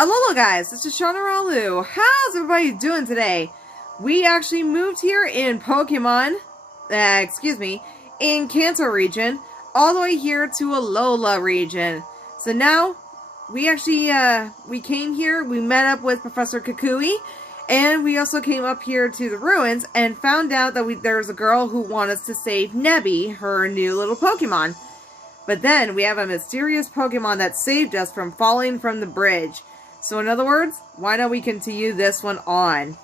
Alola guys, this is Shauna. How's everybody doing today? We actually moved here in Pokemon, in Kanto region, all the way here to Alola region. So now, we actually, we came here, we met up with Professor Kukui, and we also came up here to the ruins and found out that there was a girl who wanted us to save Nebby, her new little Pokemon. But then, we have a mysterious Pokemon that saved us from falling from the bridge. So in other words, why don't we continue this one on?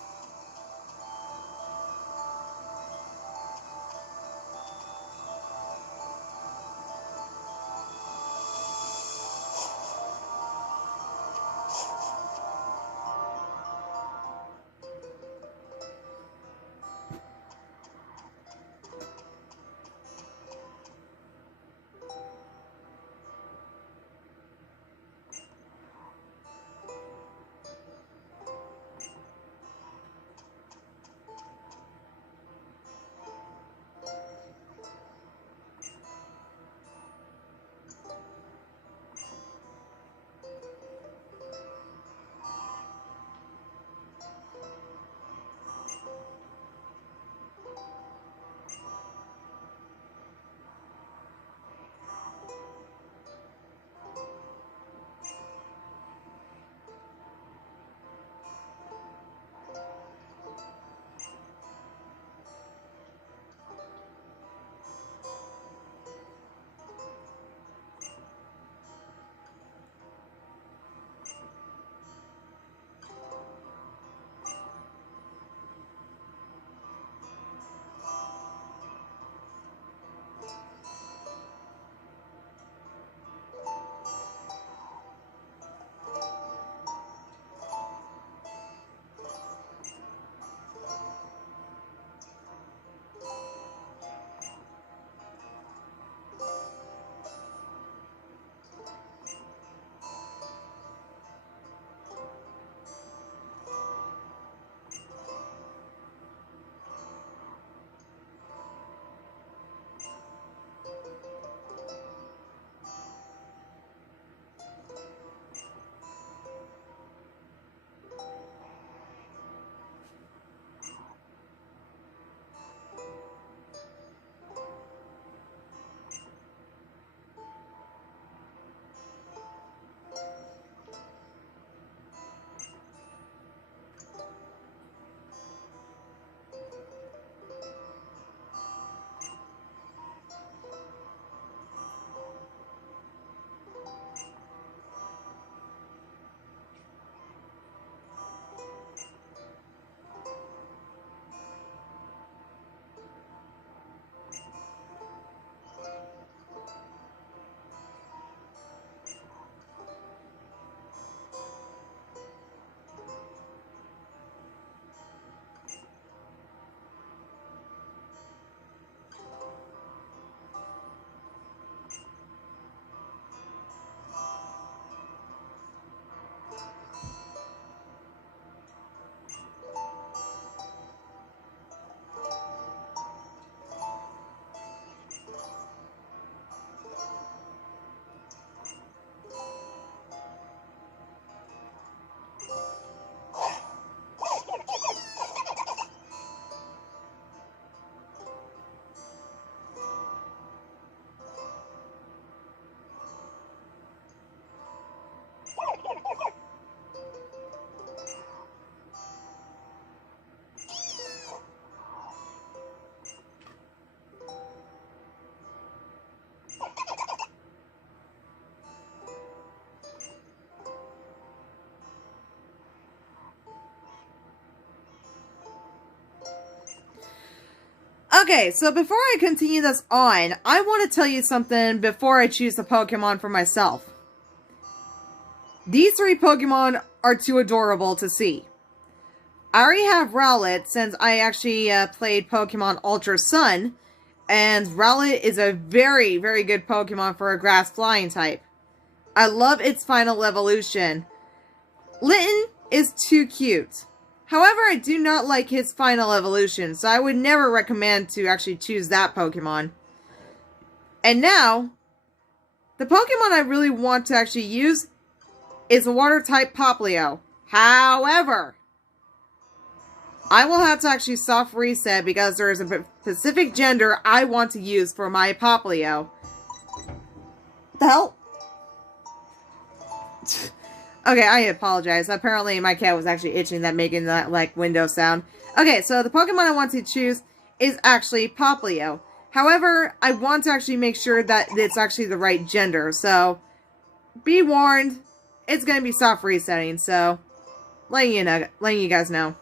Okay, so before I continue this on, I want to tell you something before I choose the Pokemon for myself. These three Pokemon are too adorable to see. I already have Rowlet since I actually played Pokemon Ultra Sun, and Rowlet is a very, very good Pokemon for a grass flying type. I love its final evolution. Litten is too cute. However, I do not like his final evolution, so I would never recommend to actually choose that Pokemon. And now, the Pokemon I really want to actually use is a water type Poplio. However, I will have to actually soft reset because there is a specific gender I want to use for my Poplio. What the hell? Okay, I apologize. Apparently my cat was actually itching that, making that, like, window sound. Okay, so the Pokemon I want to choose is actually Poplio. However, I want to actually make sure that it's actually the right gender. So, be warned, it's going to be soft resetting. So, letting you guys know.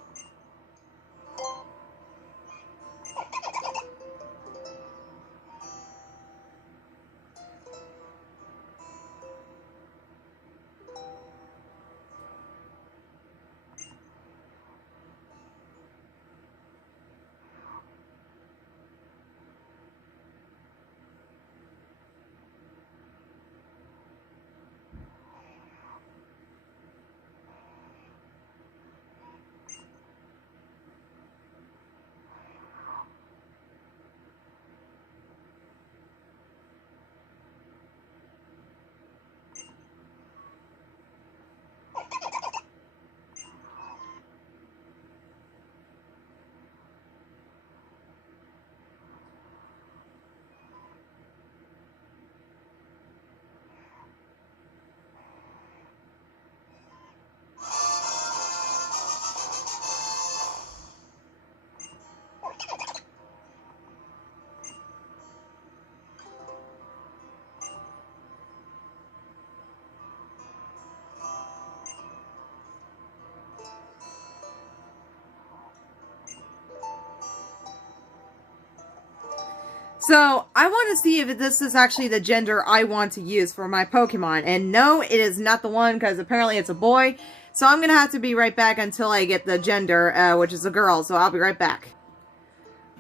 So, I want to see if this is actually the gender I want to use for my Pokemon. And no, it is not the one, because apparently it's a boy. So, I'm going to have to be right back until I get the gender, which is a girl. So, I'll be right back.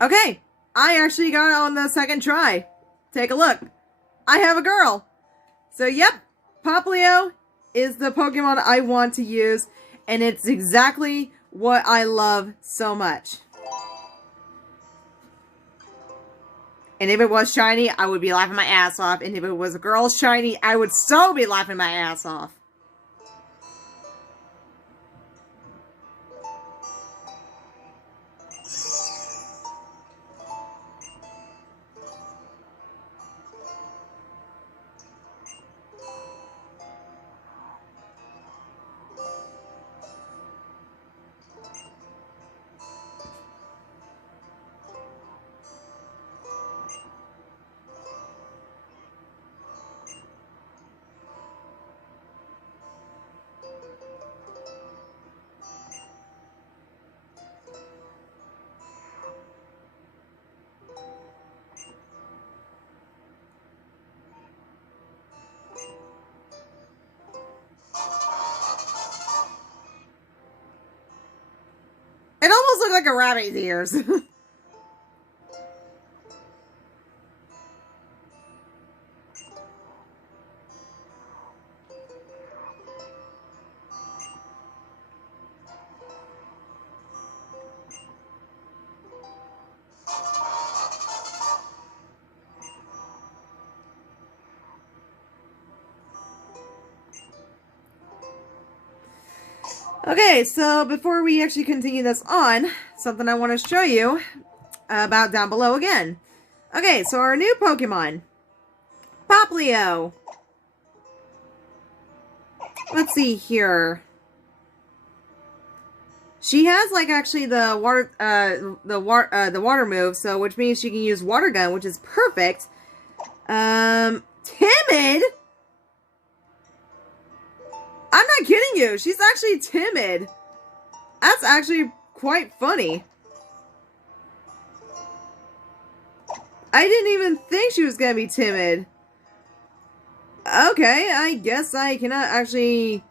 Okay, I actually got it on the second try. Take a look. I have a girl. So, yep, Poplio is the Pokemon I want to use. And it's exactly what I love so much. And if it was shiny, I would be laughing my ass off. And if it was a girl shiny, I would so be laughing my ass off. It almost looked like a rabbit's ears. Okay, so before we actually continue this on, something I want to show you about down below again. Okay, so our new Pokemon, Poplio. Let's see here. She has like actually the water move, so which means she can use Water Gun, which is perfect. Timid. I'm not kidding you. She's actually timid. That's actually quite funny. I didn't even think she was gonna be timid. Okay, I guess I cannot actually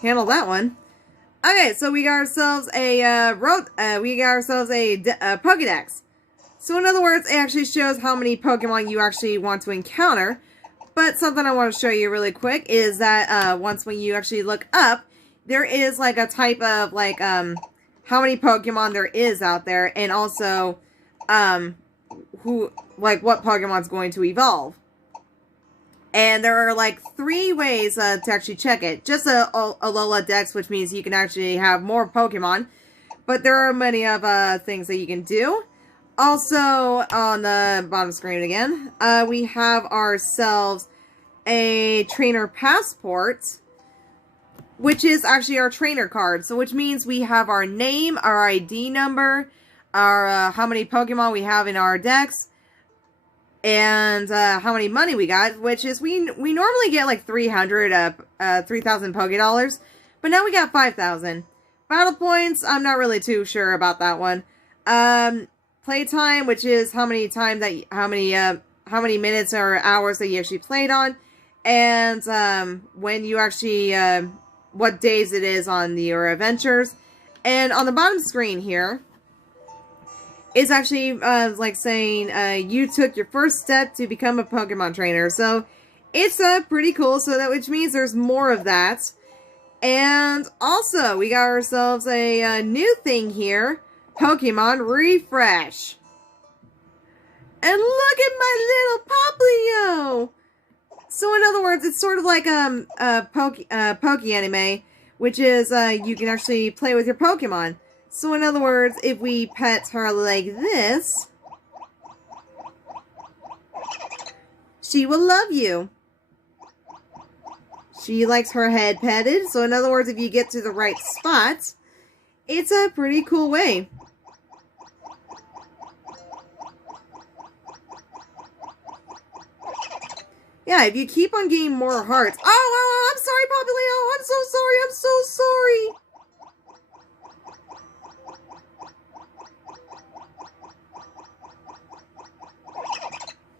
handle that one. Okay, so we got ourselves a Pokédex. So in other words, it actually shows how many Pokemon you actually want to encounter. But something I want to show you really quick is that once when you actually look up, there is like a type of like how many Pokemon there is out there, and also what Pokemon's going to evolve. And there are like 3 ways to actually check it. Just a Alola Dex, which means you can actually have more Pokemon. But there are many of things that you can do. Also, on the bottom screen again, we have ourselves a trainer passport, which is actually our trainer card. So which means we have our name, our ID number, our how many Pokemon we have in our decks, and how many money we got, which is we normally get like 3,000 Pokédollars, but now we got 5,000. Battle points, I'm not really too sure about that one. Playtime, which is how many minutes or hours that you actually played on, and when you actually what days it is on your adventures. And on the bottom screen here is actually like saying you took your first step to become a Pokemon trainer. So it's pretty cool. So that which means there's more of that. And also we got ourselves a new thing here, Pokemon Refresh. And look at my little Poplio! So in other words, it's sort of like a Poke Anime, which is you can actually play with your Pokemon. So in other words, if we pet her like this, she will love you. She likes her head petted. So in other words, if you get to the right spot, it's a pretty cool way. Yeah, if you keep on getting more hearts. Oh, I'm sorry, Poplio. I'm so sorry. I'm so sorry.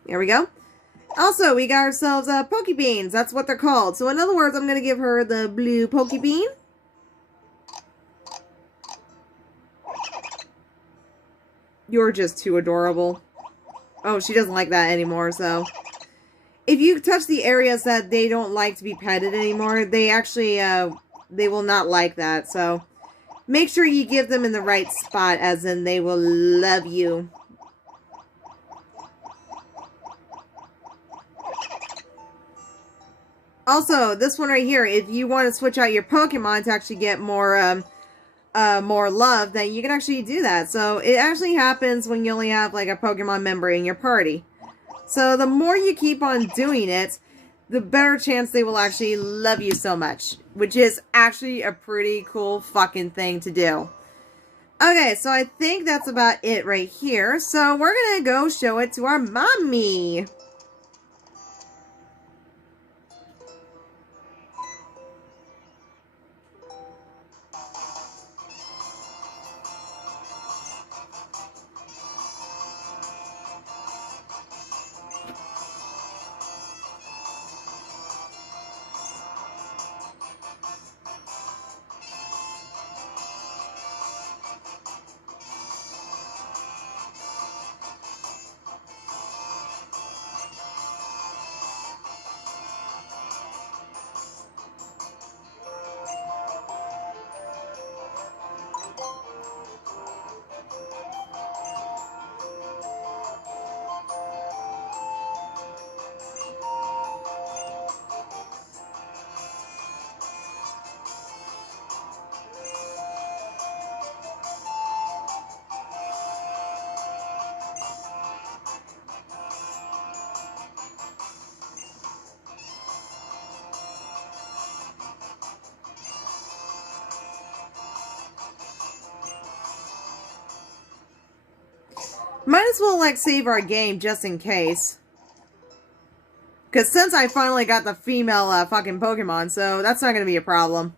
There we go. Also, we got ourselves Pokebeans. That's what they're called. So, in other words, I'm going to give her the blue Pokebean. You're just too adorable. Oh, she doesn't like that anymore, so... If you touch the areas that they don't like to be petted anymore, they actually, they will not like that. So, make sure you give them in the right spot, as in they will love you. Also, this one right here, if you want to switch out your Pokemon to actually get more love, then you can actually do that. So, it actually happens when you only have, like, a Pokemon member in your party. So, the more you keep on doing it, the better chance they will actually love you so much. Which is actually a pretty cool fucking thing to do. Okay, so I think that's about it right here. So, we're gonna go show it to our mommy. Might as well, like, save our game just in case. Because since I finally got the female fucking Pokemon, so that's not going to be a problem.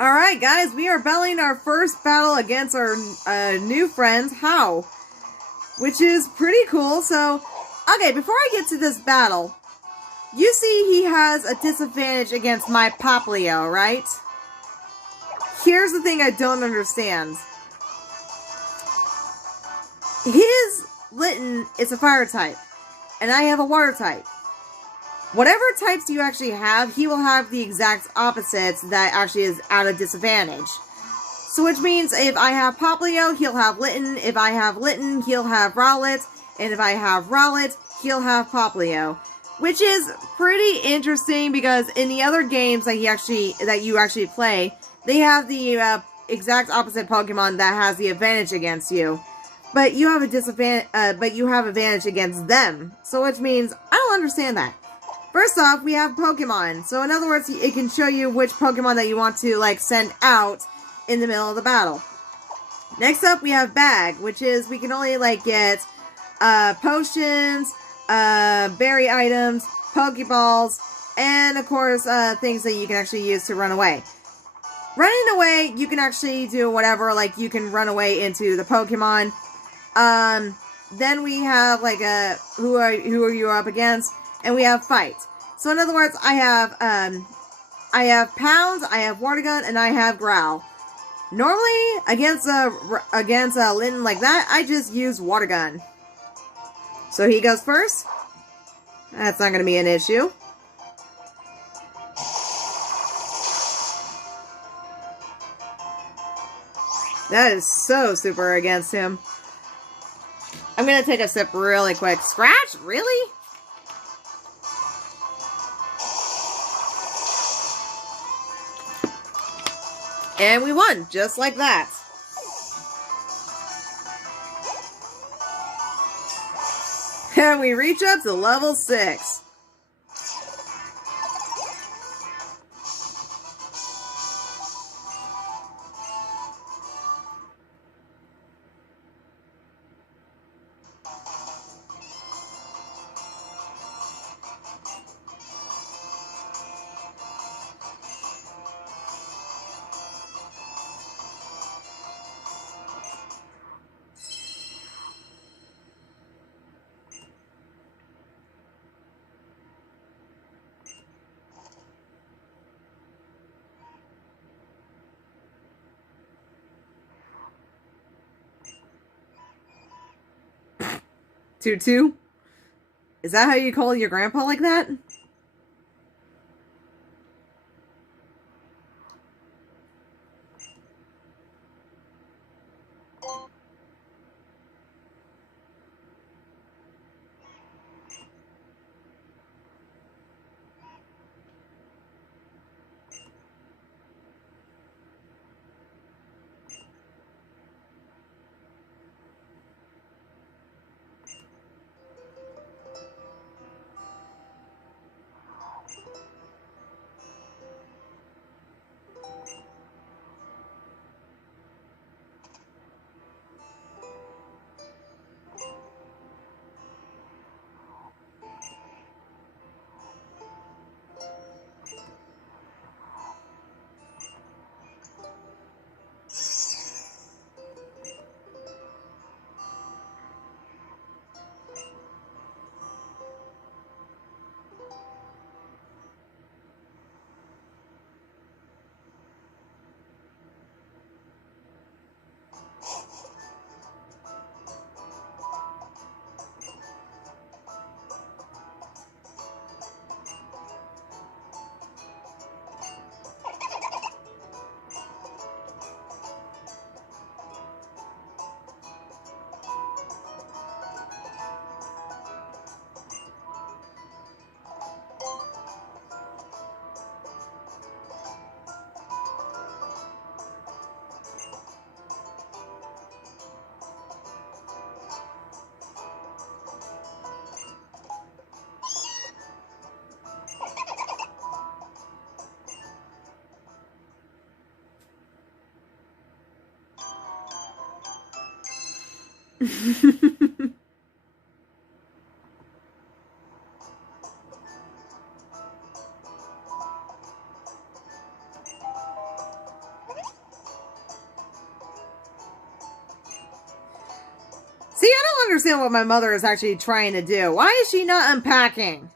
Alright guys, we are battling our first battle against our new friends, How. Which is pretty cool. So, okay, before I get to this battle, you see he has a disadvantage against my Poplio, right? Here's the thing I don't understand. His Litten is a fire type, and I have a water type. Whatever types you actually have, he will have the exact opposites that actually is at a disadvantage. So which means if I have Poplio, he'll have Litten. If I have Litten, he'll have Rowlet. And if I have Rowlet, he'll have Poplio. Which is pretty interesting because in the other games that you actually play, they have the exact opposite Pokemon that has the advantage against you. But you have a disadvantage, but you have advantage against them. So which means, I don't understand that. First off, we have Pokemon. So in other words, it can show you which Pokemon that you want to, like, send out in the middle of the battle. Next up, we have Bag, which is, we can only, like, get, potions, berry items, Pokeballs, and, of course, things that you can actually use to run away. Running away, you can actually do whatever, like, you can run away into the Pokemon. Then we have, like, who are you up against? And we have Fight. So in other words, I have Pounds, I have Water Gun, and I have Growl. Normally, against Litten like that, I just use Water Gun. So he goes first. That's not going to be an issue. That is so super against him. I'm going to take a sip really quick. Scratch? Really? And we won, just like that. And we reach up to level 6. Tutu? Is that how you call your grandpa like that? See, I don't understand what my mother is actually trying to do. Why is she not unpacking?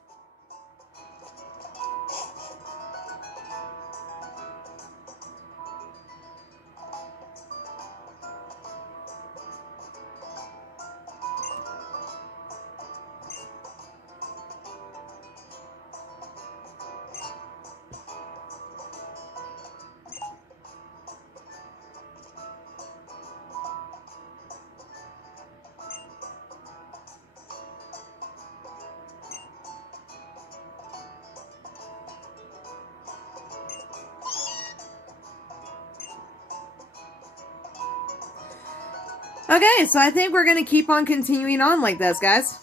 Okay, so I think we're going to keep on continuing on like this, guys.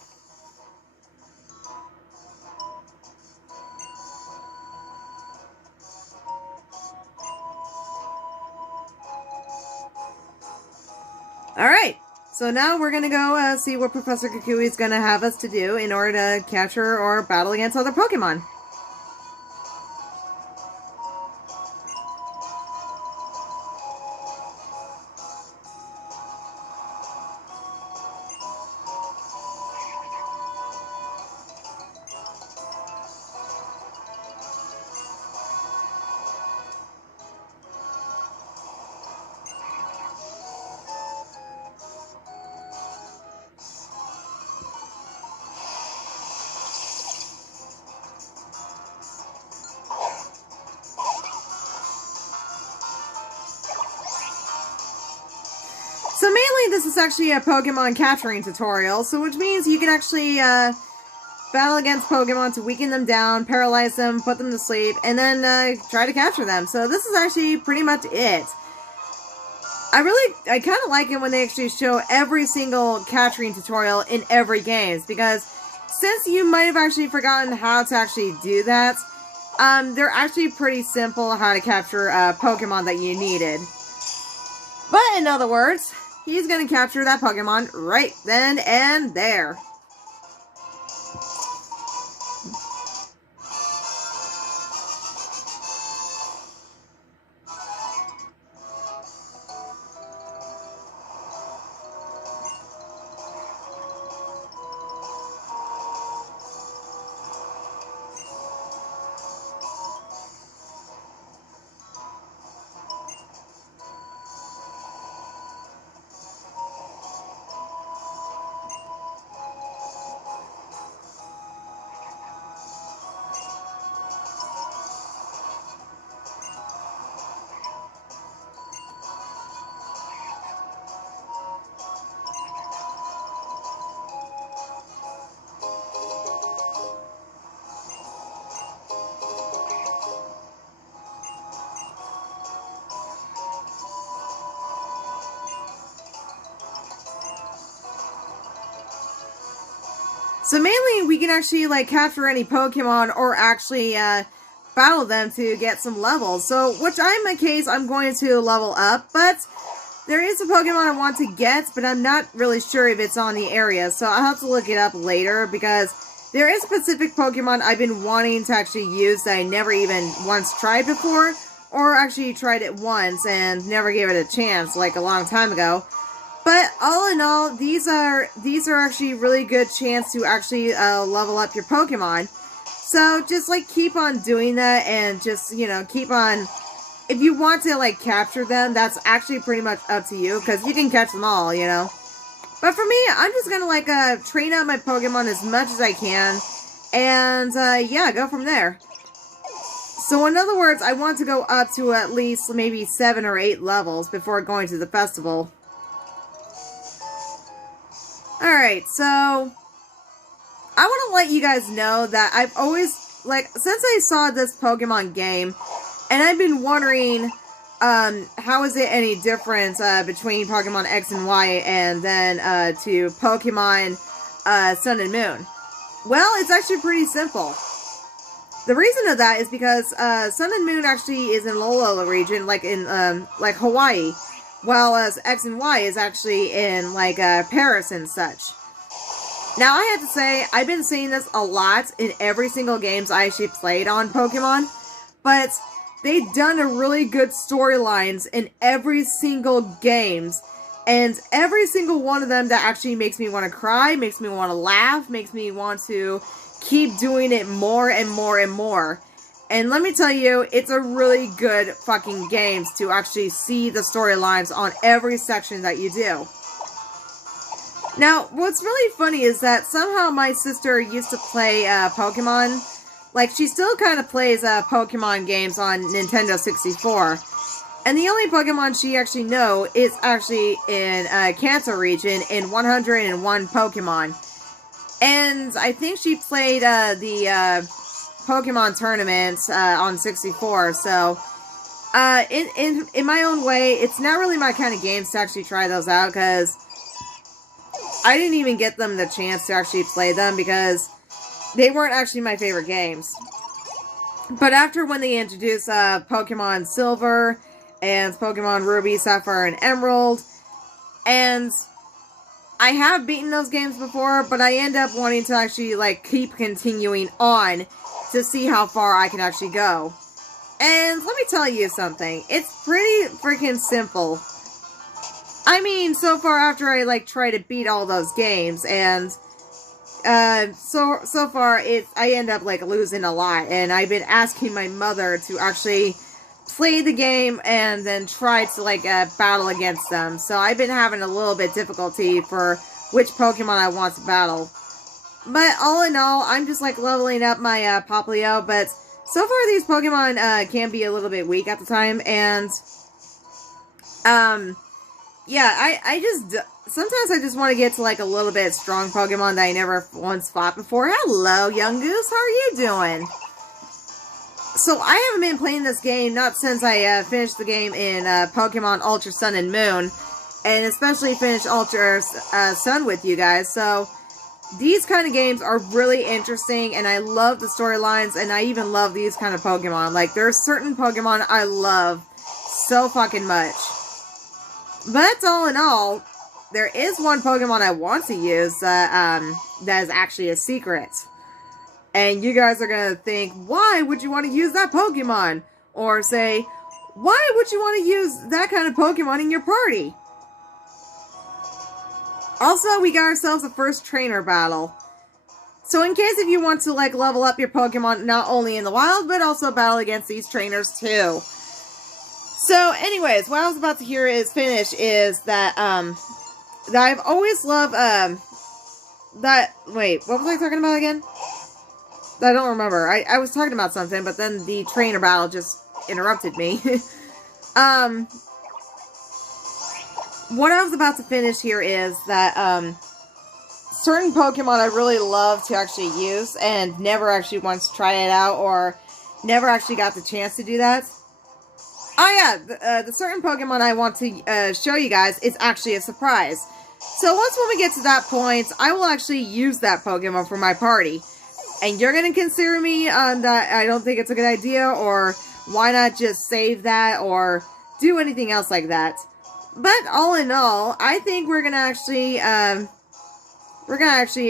Alright, so now we're going to go see what Professor Kukui is going to have us to do in order to capture or battle against other Pokemon. So mainly this is actually a Pokemon capturing tutorial, so which means you can actually battle against Pokemon to weaken them down, paralyze them, put them to sleep, and then try to capture them. So this is actually pretty much it. I kind of like it when they actually show every single capturing tutorial in every game, because since you might have actually forgotten how to actually do that, they're actually pretty simple how to capture Pokemon that you needed. But in other words, he's going to capture that Pokemon right then and there. So mainly, we can actually, like, capture any Pokemon or actually, battle them to get some levels. So, which in my case, I'm going to level up, but there is a Pokemon I want to get, but I'm not really sure if it's on the area, so I'll have to look it up later, because there is a specific Pokemon I've been wanting to actually use that I never even once tried before, or actually tried it once and never gave it a chance, like a long time ago. But all in all, these are actually really good chance to actually level up your Pokemon. So just like keep on doing that, and just, you know, keep on. If you want to like capture them, that's actually pretty much up to you, because you can catch them all, you know. But for me, I'm just gonna like train out my Pokemon as much as I can, and yeah, go from there. So in other words, I want to go up to at least maybe 7 or 8 levels before going to the festival. Alright, so I want to let you guys know that I've always, like, since I saw this Pokemon game, and I've been wondering, how is it any different between Pokemon X and Y and then to Pokemon Sun and Moon? Well, it's actually pretty simple. The reason of that is because Sun and Moon actually is in Alola region, like in like Hawaii, while as X and Y is actually in like Paris and such. Now, I have to say, I've been seeing this a lot in every single games I actually played on Pokemon, but they've done a really good storylines in every single games, and every single one of them that actually makes me want to cry, makes me want to laugh, makes me want to keep doing it more and more and more. And let me tell you, it's a really good fucking games to actually see the storylines on every section that you do. Now, what's really funny is that somehow my sister used to play Pokemon. Like, she still kind of plays Pokemon games on Nintendo 64. And the only Pokemon she actually knows is actually in Kanto region in 101 Pokemon. And I think she played the Pokemon tournament on 64. So, in my own way, it's not really my kind of games to actually try those out, because I didn't even get them the chance to actually play them because they weren't actually my favorite games. But after when they introduced Pokemon Silver and Pokemon Ruby, Sapphire, and Emerald, and I have beaten those games before, but I end up wanting to actually, like, keep continuing on to see how far I can actually go. And let me tell you something. It's pretty freaking simple. I mean, so far after I, like, try to beat all those games, and, so far, I end up, like, losing a lot, and I've been asking my mother to actually play the game and then try to, like, battle against them. So I've been having a little bit difficulty for which Pokemon I want to battle. But all in all, I'm just, like, leveling up my Popplio, but so far these Pokemon can be a little bit weak at the time, and yeah, I just, sometimes I just want to get to, like, a little bit strong Pokemon that I never once fought before. Hello, Young Goose, how are you doing? So, I haven't been playing this game, not since I finished the game in Pokemon Ultra Sun and Moon, and especially finished Ultra Sun with you guys, so these kind of games are really interesting, and I love the storylines, and I even love these kind of Pokemon. Like, there are certain Pokemon I love so fucking much. But all in all, there is one Pokemon I want to use that is actually a secret. And you guys are going to think, why would you want to use that Pokemon? Or say, why would you want to use that kind of Pokemon in your party? Also, we got ourselves a first trainer battle. So in case if you want to, like, level up your Pokemon not only in the wild, but also battle against these trainers too. So anyways, what I was about to hear is finish is that, that I've always loved, wait, what was I talking about again? I don't remember. I was talking about something, but then the trainer battle just interrupted me. What I was about to finish here is that, certain Pokemon I really love to actually use, and never actually once tried it out, or never actually got the chance to do that. Oh yeah, the certain Pokemon I want to show you guys is actually a surprise. So once when we get to that point, I will actually use that Pokemon for my party. And you're going to consider me that I don't think it's a good idea, or why not just save that, or do anything else like that. But all in all, I think we're gonna actually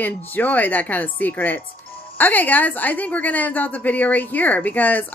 enjoy that kind of secret. Okay, guys, I think we're gonna end out the video right here because